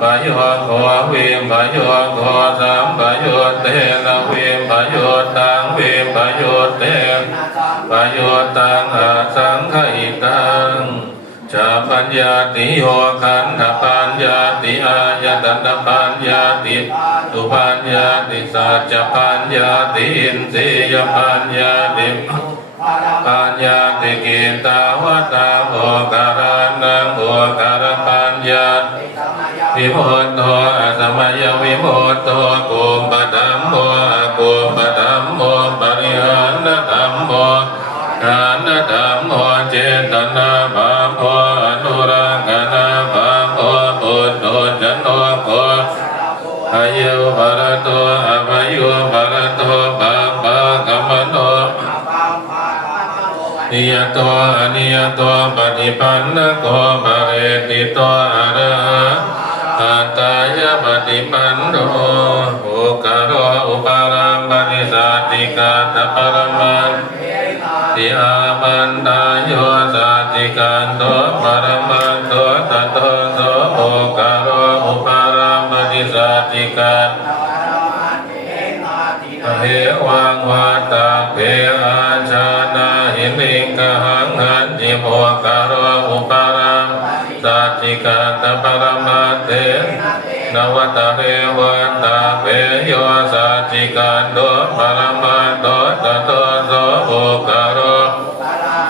ปโยโควิมปโยโกสัมปโยเตนะวิมปโยตังวิมปโยเตปโยตังอาสังขอิตังชาปัญญาติโยขันธปัญญาติอายตนะปัญญาติตุปัญญาติสัจจปัญญาติอินทรียปัญญาติปัญญาติกิตาวตาโภการานังโภการปัญญาวิโมตโตอสมัยวิโมตโตกุมปดัมโมกุมปดัมโมปริหานธัมโมทานธัมโมเจตนาภาโมอนุรักขณภาโมปุตโตจโนโกอายุภรโตอภยุภรโตปะปะกัมมโนนิยโตอนิยโตปฏิปันนโกภเรติโตอะระหะอัตตายะปฏิปันโนอุกโรอุปารัมปฏิสัตติกาตปรมันติอามันตายโยสัตติกันโตปรมันโตตัตโตโสอุกโรอุปารัมปฏิสัตติกาเหวังวัตตะเพอาชานาหินิกหังหันจิโมกโรอุปารัมสัตติกาตปรมัตเตนวัตเรวัตตะเพโยสัจจิกันโตปรมัตโตตัตโตโสอุกโร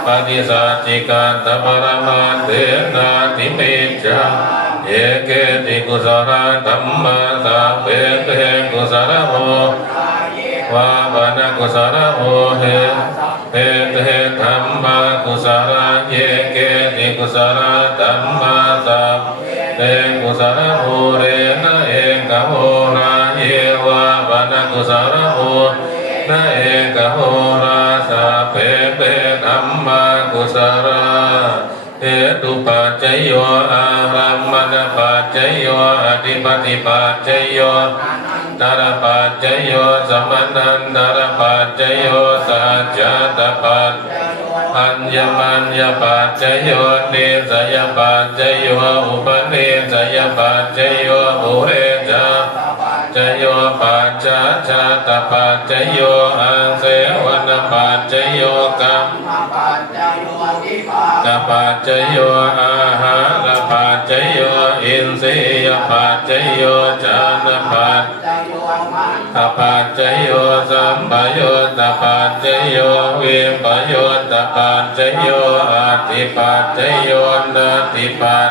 ปฏิสัจจิกันตปรมัตเตนาติมิจจาเอเกติกุศลธัมมาสัพเพเตกุศลโมวาปนกุศลโมเหเพเตธัมมากุศลเยเกติกุศลธัมมาสัพเพกุศลโมเรนะเอกโมราเยวาปนกุศลโมนะเอกโมราสัพเพเตธัมมากุศลเหตุปัจจโยอารัมมณปัจจโยอธิปติปัจจโยตระปัจจโยสมนันตระปัจจโยสัจจตปัจอัญญมัญญปัจจโยนิสยปัจจโยอุปนิสยปัจจโยอุเรจาจโยปัจจชาตปัจจโยอังเสวนปัจจโยกัมกปัจจโยอาหารปัจจโยอินทรียปัจจโยจานปัจจปัจจโยสัมปโยตปัจจโยวิมปโยตปัจจโยอธิปัจจโยนาติปัจ